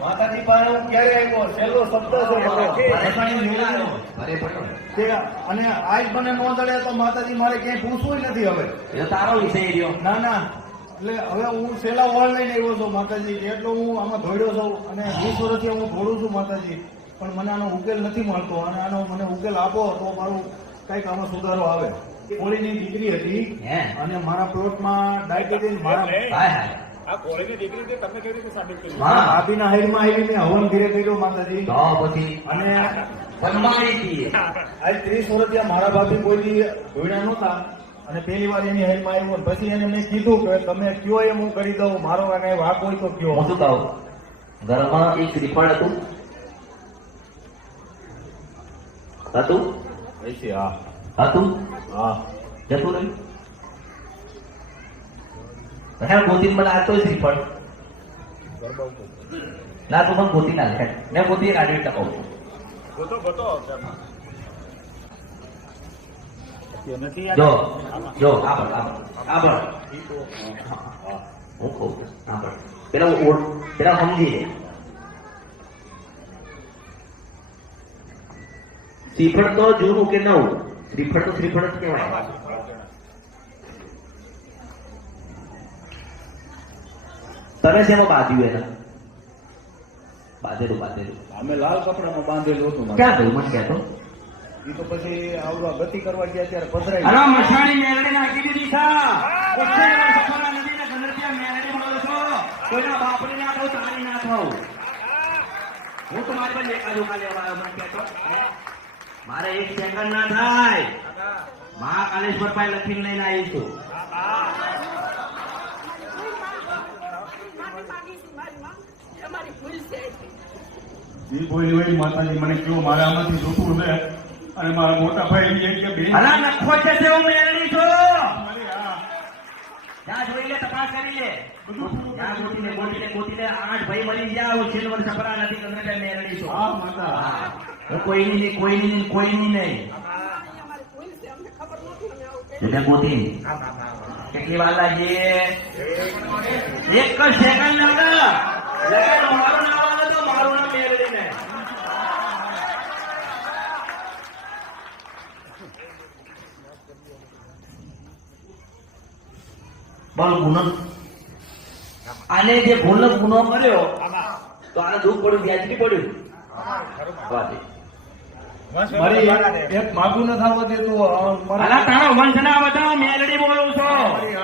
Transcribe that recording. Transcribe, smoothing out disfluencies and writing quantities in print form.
માતાજી પાસે હું ક્યારે આવ્યો છેલ્લો શબ્દ છે અને આજ મને ન દળે તો માતાજી મારે ક્યાંય પૂછવું નથી હવે તારો વિષય રહ્યો. ના ના એટલે હવે હું છેલ્લા વળ લઈને આવ્યો છું માતાજી એટલો હું આમાં દોડ્યો છું અને 20 વર્ષથી હું દોડું છું માતાજી પણ મને આનો ઉકેલ નથી મળતો અને આનો મને ઉકેલ આપો તો મારું કઈક આમાં સુધારો આવે. કોળીની દીકરી હતી અને મારા પ્લોટમાં ડાયબિટીસ ભાભીના હાઈડમાં આવીને હવન ઘીરે કર્યો માતાજી અને આજ 30 વર્ષથી મારા ભાભી કોઈ ધોઈડા નહોતા અને પહેલી વાર એની હાઈડમાં આવ્યો પછી એને મેં કીધું કે તમે કયો એમ હું કરી દઉં મારો કઈ વાક હોય તો કયો. હું શું કહું ઘરમાં એક શ્રીફળ હતું હતું જતું રહ્યું ગોતી મને આવતો શ્રીફળ ના તું મને ગોતી ના લે મેં ગોતી રાડી ટકાવું જો જો આબર હું કહું આબર પેલા સમજી લે શ્રીફળ તો જૂનું કે નવું શ્રીફળ તો શ્રીફળ જ કહેવાય. તને શેમાં બાંધ્યું એના બાંધેલું અમે લાલ કપડામાં બાંધેલું હતું. ક્યાં થયું મને કહેતો એ તો પછી આવડા ગતિ કરવા ગયા ત્યારે પધરાઈ મસાણી મેલડી નાખી દીધી છે. કોઈના બાપરી ના થવું તારી ના થવું હું તો મારી પાસે એકાદુકા લેવા આવ્યો મને કહેતો મારે એક સેકન્ડ ના થાય મહાકાલેશ્વર પાસે લખીને લઈને આવીશું. માતાજી મને કેવું મારે આમાંથી જોતું છે અને મારા મોટા ભાઈ કે બેન નખો છે હું મેળવી છું ત્યાં જોઈ લે તપાસ કરી લે ત્યાં ગોતીને 8 ભાઈ મળી ગયા હું છેલ્વર સપરા નથી ગમે ત્યાં મેળવી છું. હા માતા હું કોઈની નહીં એટલે ગોતી કેટલી વાર લાગી એક જ સેકન્ડ લાગે મારું નામ મેળવી ને બોલ ગુનો આને જે ભૂલનો ગુનો કર્યો તો આને દુઃખ પડ્યું વ્યાજબી પડ્યું. મારી એક માગું ન થવા દેતું તારો વંશ ના બતાવો મેલડી બોલું છું.